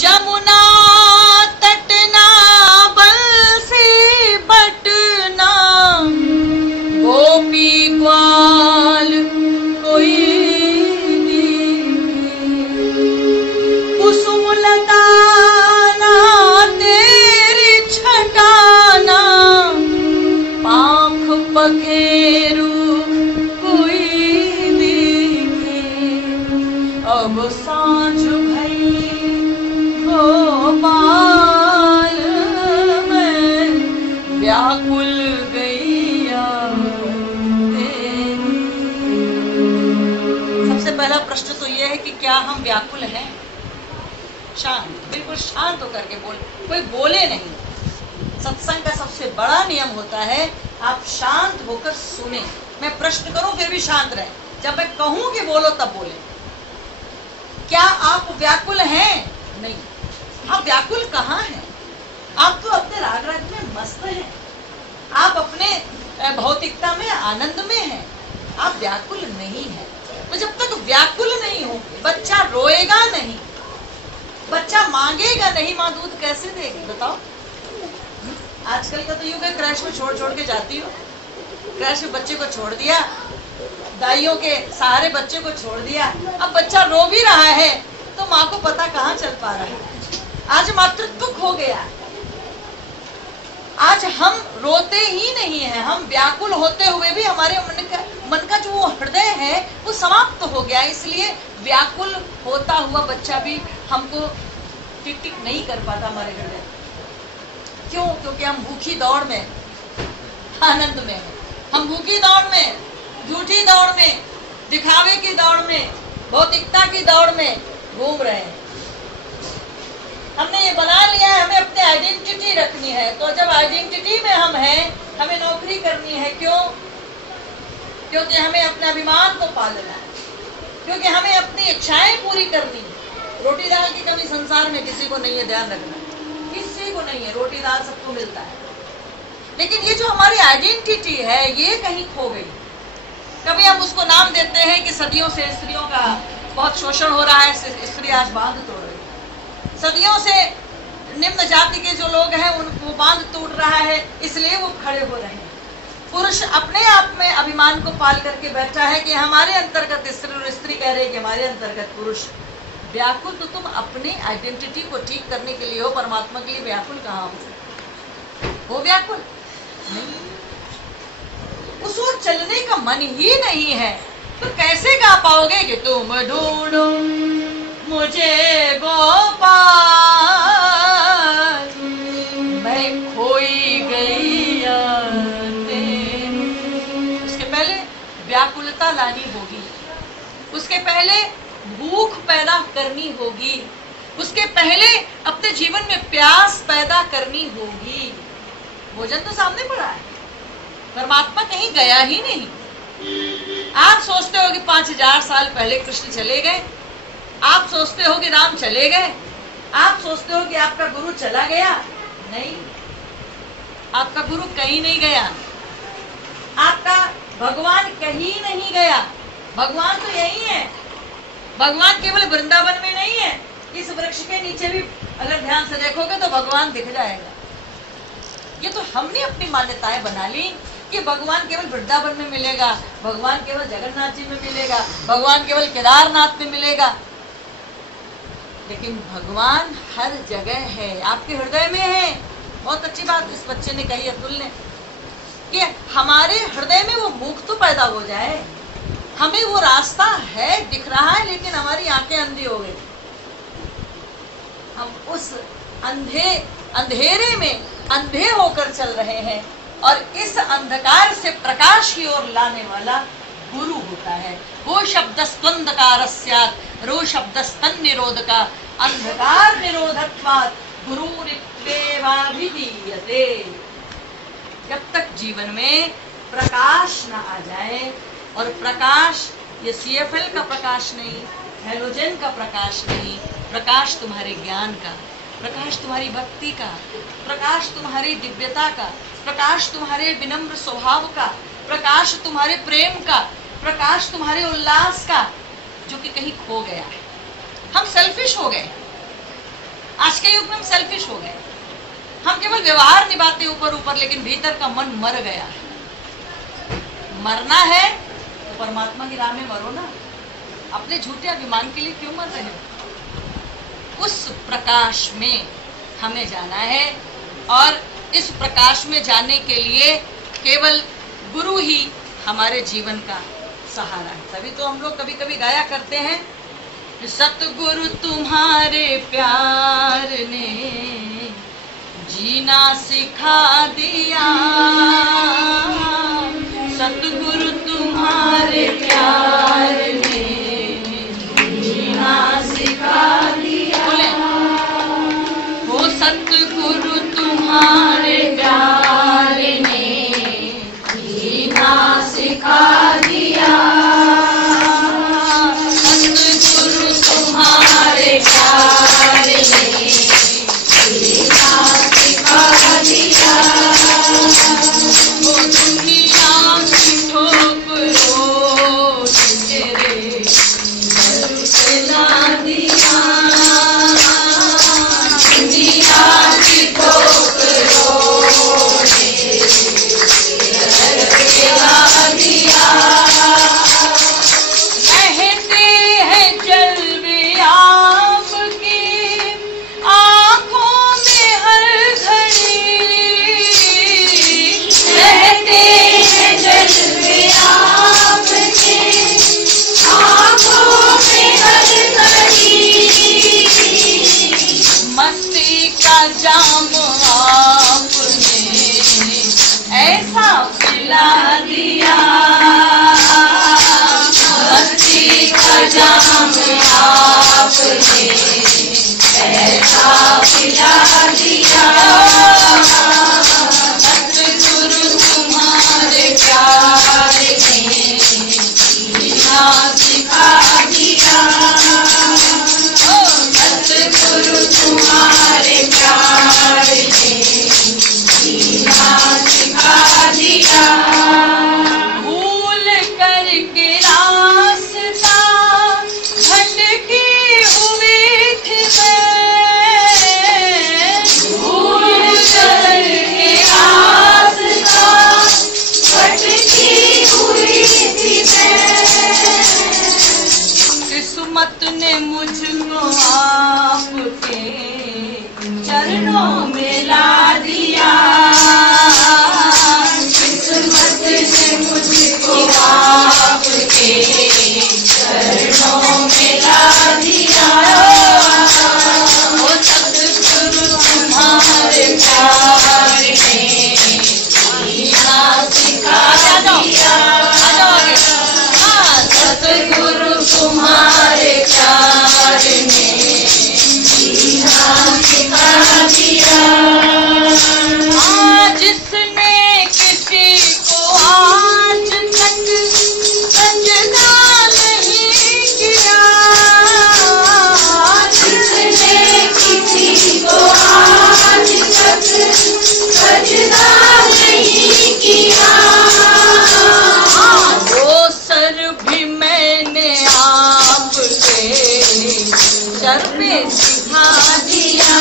जमुना तटना बंसी बटना गोपी ग्वाल कोई कुसुम लताना तेरी छटाना पाख पखेरू कोई दिखे अब सांझ भई गोपाल मैं व्याकुल गैया तेरी। सबसे पहला प्रश्न तो यह है कि क्या हम व्याकुल हैं? शांत, बिल्कुल शांत होकर के बोल, कोई बोले नहीं। सत्संग का सबसे बड़ा नियम होता है आप शांत होकर सुने। मैं प्रश्न करूं फिर भी शांत रहे, जब मैं कहूं कि बोलो तब बोले। क्या आप व्याकुल हैं? नहीं। आप व्याकुल कहाँ हैं? आप तो अपने राग राग में मस्त हैं, आप अपने भौतिकता में आनंद में हैं, आप व्याकुल नहीं हैं। तो जब तक व्याकुल नहीं हो, बच्चा रोएगा नहीं, बच्चा मांगेगा नहीं, माँ दूध कैसे देगी बताओ? आजकल का तो युग है, क्रैश में छोड़ छोड़ के जाती हो, क्रैश में बच्चे को छोड़ दिया, दाइयों के सहारे बच्चे को छोड़ दिया, अब बच्चा रो भी रहा है तो माँ को पता कहाँ चल पा रहा है। आज मातृत्व खो गया, आज हम रोते ही नहीं हैं, हम व्याकुल होते हुए भी हमारे मन का जो हृदय है वो समाप्त हो गया। इसलिए व्याकुल होता हुआ बच्चा भी हमको टिक टिक नहीं कर पाता हमारे हृदय। क्यों? क्योंकि हम भूखी दौड़ में, आनंद में हैं, हम भूखी दौड़ में, झूठी दौड़ में, दिखावे की दौड़ में, भौतिकता की दौड़ में घूम रहे हैं। हमने ये बना लिया है हमें अपनी आइडेंटिटी रखनी है, तो जब आइडेंटिटी में हम हैं, हमें नौकरी करनी है। क्यों? क्योंकि हमें अपने अभिमान को पालना है, क्योंकि हमें अपनी इच्छाएं पूरी करनी है। रोटी दाल की कमी संसार में किसी को नहीं है, ध्यान रखना, किसी को नहीं है, रोटी दाल सबको मिलता है। लेकिन ये जो हमारी आइडेंटिटी है ये कहीं खो गई। कभी हम उसको नाम देते हैं कि सदियों से स्त्रियों का बहुत शोषण हो रहा है, स्त्री आज बांध तोड़ रही है, सदियों से निम्न जाति के जो लोग हैं उनको बांध टूट रहा है, इसलिए वो खड़े हो रहे हैं। पुरुष अपने आप में अभिमान को पाल करके बैठा है कि हमारे अंतर्गत स्त्री, और स्त्री कह रही है कि हमारे अंतर्गत पुरुष। व्याकुल तो तुम अपने आइडेंटिटी को ठीक करने के लिए हो, परमात्मा के लिए व्याकुल कहाँ हो व्याकुल नहीं। उस ओर चलने का मन ही नहीं है तो कैसे गा पाओगे कि तुम ढूंढो मुझे गोपाल मैं खोई गैया तेरी। उसके पहले व्याकुलता लानी होगी, उसके पहले भूख पैदा करनी होगी, उसके पहले अपने जीवन में प्यास पैदा करनी होगी। भोजन तो सामने पड़ा है, परमात्मा कहीं गया ही नहीं। आप सोचते हो कि 5000 साल पहले कृष्ण चले गए, आप सोचते हो कि राम चले गए, आप सोचते हो कि आपका गुरु चला गया। नहीं, आपका गुरु कहीं नहीं गया, आपका भगवान कहीं नहीं गया। भगवान तो यही है, भगवान केवल वृंदावन में नहीं है, इस वृक्ष के नीचे भी अगर ध्यान से देखोगे तो भगवान दिख जाएगा। ये तो हमने अपनी मान्यताएं बना ली कि भगवान केवल वृंदावन में मिलेगा, भगवान केवल जगन्नाथ जी में मिलेगा, भगवान केवल केदारनाथ में मिलेगा। लेकिन भगवान हर जगह है, आपके हृदय में है। बहुत अच्छी बात इस बच्चे ने कही, अतुल ने, कि हमारे हृदय में वो मुख तो पैदा हो जाए। हमें वो रास्ता है, दिख रहा है, लेकिन हमारी आंखें अंधी हो गई। हम उस अंधेरे में अंधे होकर चल रहे हैं, और इस अंधकार से प्रकाश की ओर लाने वाला गुरु होता है। वो शब्द स्पंदकार रो शब्द स्तन निरोधका अंधकार निरोधत्वात् गुरु नित्वेवाभिधीयते। जब तक जीवन में प्रकाश न आ जाए, और प्रकाश ये CFL का प्रकाश नहीं, हेलोजन का प्रकाश नहीं, प्रकाश तुम्हारे ज्ञान का, प्रकाश तुम्हारी भक्ति का, प्रकाश तुम्हारी दिव्यता का, प्रकाश तुम्हारे विनम्र स्वभाव का, प्रकाश तुम्हारे प्रेम का, प्रकाश तुम्हारे उल्लास का, जो कि कहीं खो गया है। हम सेल्फिश हो गए। आज के युग में हम सेल्फिश हो गए। हम केवल व्यवहार निभाते ऊपर ऊपर, लेकिन भीतर का मन मर गया। मरना है तो परमात्मा की राह में मरो ना, अपने झूठे अभिमान के लिए क्यों मर रहे हो? उस प्रकाश में हमें जाना है, और इस प्रकाश में जाने के लिए केवल गुरु ही हमारे जीवन का सहारा है। तभी तो हम लोग कभी कभी गाया करते हैं, सतगुरु तुम्हारे प्यार ने जीना सिखा दिया, सतगुरु तुम्हारे प्यार ने जीना सिखा दिया। बोले, वो सतगुरु तुम्हारे प्यार ने जीना सिखा दिया, सतगुरु तुम्हारे प्यार ने जीना सिखा दिया। वो दुनिया की ठोकरों तेरे दर पे ला दिया, दुनिया की ठोकरों तेरे दर पे ला दिया। कहते हैं जलवे आपकी आँखों में हर घड़ी, कहते हैं जलवे आपके आँखों में हर घड़ी, मस्ती का जाम आपने ऐसा पिला दिया, मस्ती का जाम आपने ऐसा पिला दिया, सतगुरु तुम्हारे प्यार ने जीना सिखा दिया, सतगुरु तुम्हारे प्यार ने जीना सिखा दिया। भूल करके रास्ता भटकी हुई थी मैं, भूल करके रास्ता भटकी हुई थी मैं, किस्मत ने मुझको आपके चरणों में ला दिया, किस्मत ने मुझको आपके चरणों में ला दिया, वो सतगुरु तुम्हारे प्यार ने जीना सिखा दिया, सतगुरु तुम्हारे प्यार ने जीना सिखा दिया। जिसने किसी को आज तक सजदा नहीं किया, जिसने किसी को आज तक सजदा नहीं किया, वो सर भी मैंने आपके सर पे सिखा दिया।